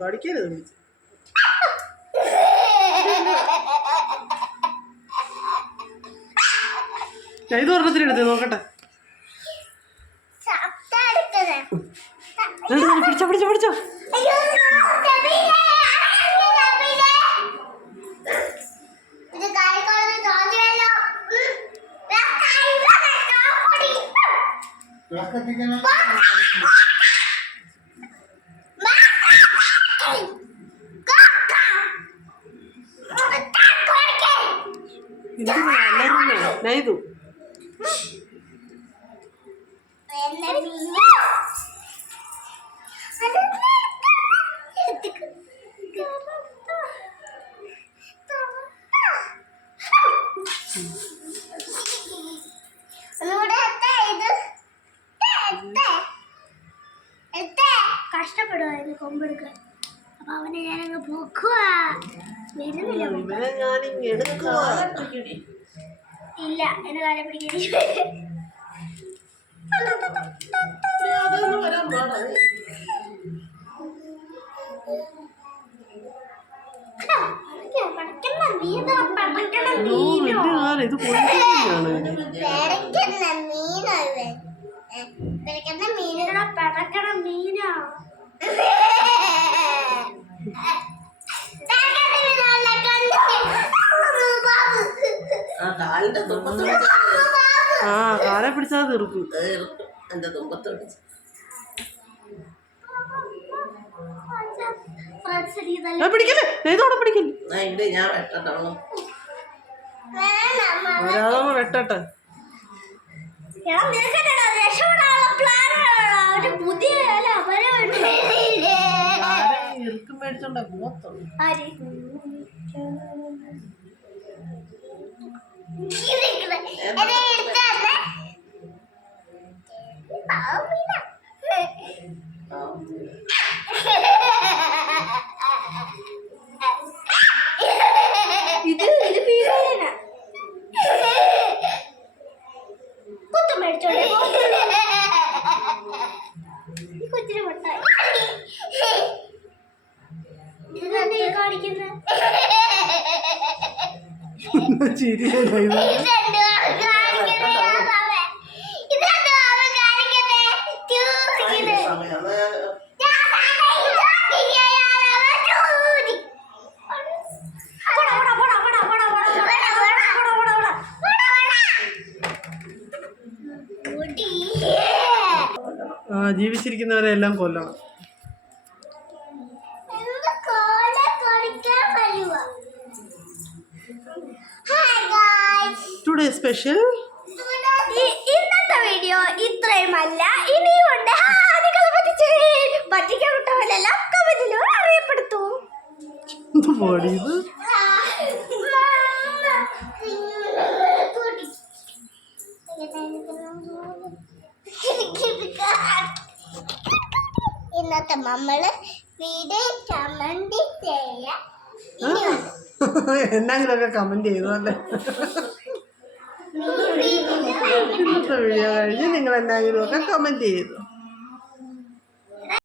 കടിക്കരുത് വിളിച്ച്. ഇത് ഒരെണ്ണത്തിനെടുത്ത് നോക്കട്ടെ. പിടിച്ചോ പിടിച്ചോ പിടിച്ചോ. നൈതു കഷ്ടപ്പെടുവായിരുന്നു കൊമ്പെടുക്കാൻ. അപ്പൊ അവനെ ഞാനങ്ങ് പോക്കുക. വരുന്നില്ല ഇല്ല എന്നെ കാലം പിടിക്കാൻ. മീനാ കാലെ പിടിച്ചാൽ തീർക്കും. എന്റെ തുമ്പത്ത് പിടിച്ചു. പിടിക്കല്ലേ ഞാൻ വെട്ടട്ടെ. ഒരാളെ വെട്ടട്ടെ. ഇറുക്കും മേടിച്ചോണ്ടാ പോത്തുള്ളൂ. ഇത് പീഡന കുത്തു മേടിച്ചോളെ. കൊച്ചിന് പൊട്ടായി ഇത് കാണിക്കുന്ന ജീവിച്ചിരിക്കുന്നവരെ എല്ലാം കൊല്ലണം. Today special. ഇന്നത്തെ വീഡിയോ ഇത്രയുമല്ല, ഇനിയുണ്ട്. പറ്റിക്കാൻ വിട്ടവരെല്ലാം കമന്റിലൂടെ അറിയപ്പെടുത്തു. ഇന്നത്തെ നമ്മള് വീഡിയോ കമന്റ് ചെയ്യാം. എന്തെങ്കിലുമൊക്കെ കമന്റ് ചെയ്തു അല്ലേ? ഇന്നത്തെ വീഡിയോ കഴിഞ്ഞ് നിങ്ങൾ എന്തെങ്കിലുമൊക്കെ കമന്റ് ചെയ്തു.